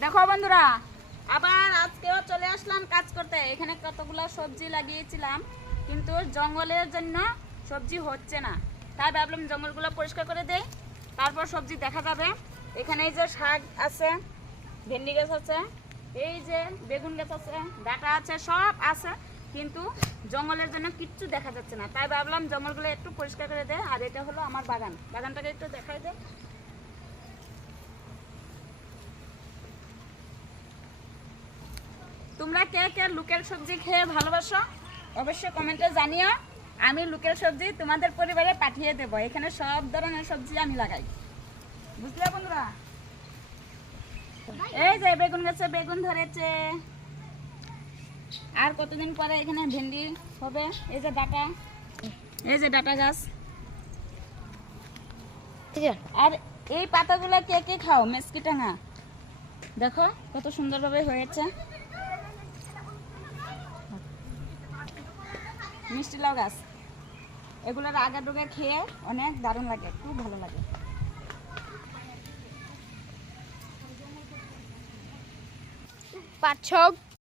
দেখো বন্ধুরা, আবার আজকেও চলে আসলাম কাজ করতে। এখানে কতগুলো সবজি লাগিয়েছিলাম, কিন্তু জঙ্গলের জন্য সবজি হচ্ছে না। তাই ভাবলাম জঙ্গলগুলো পরিষ্কার করে দেই, তারপর সবজি দেখা যাবে। এখানে এই যে শাক আছে, ভেন্ডি গাছ আছে, এই যে বেগুন গাছ আছে, ডাঁটা আছে, সব আছে, কিন্তু জঙ্গলের জন্য কিচ্ছু দেখা যাচ্ছে না। তাই ভাবলাম জঙ্গলগুলো একটু পরিষ্কার করে দেয়। আর এটা হলো আমার বাগান, বাগানটাকে একটু দেখাই দেয়। তোমরা কে কে লুকের সবজি খেয়ে ভালোবাসো অবশ্যই কমেন্টে জানিও। আমি লুকের সবজি তোমাদের পরিবারে পাঠিয়ে দেব। এখানে সব ধরনের সবজি আমি লাগাই, বুঝলে বন্ধুরা? এই যে বেগুন গাছে বেগুন ধরেছে, আর কতদিন পরে এখানে ভেন্ডি হবে। এই যে ডাঁটা, এই যে ডাঁটা গাছ। আর এই পাতাগুলো কে কে খাও? মেসকি টাঙা দেখো কত সুন্দরভাবে হয়েছে। মিষ্টি লাউ গাছ, এগুলোর আগা ডোগা খেয়ে অনেক দারুণ লাগে, খুব ভালো লাগে। পাঁচ ছ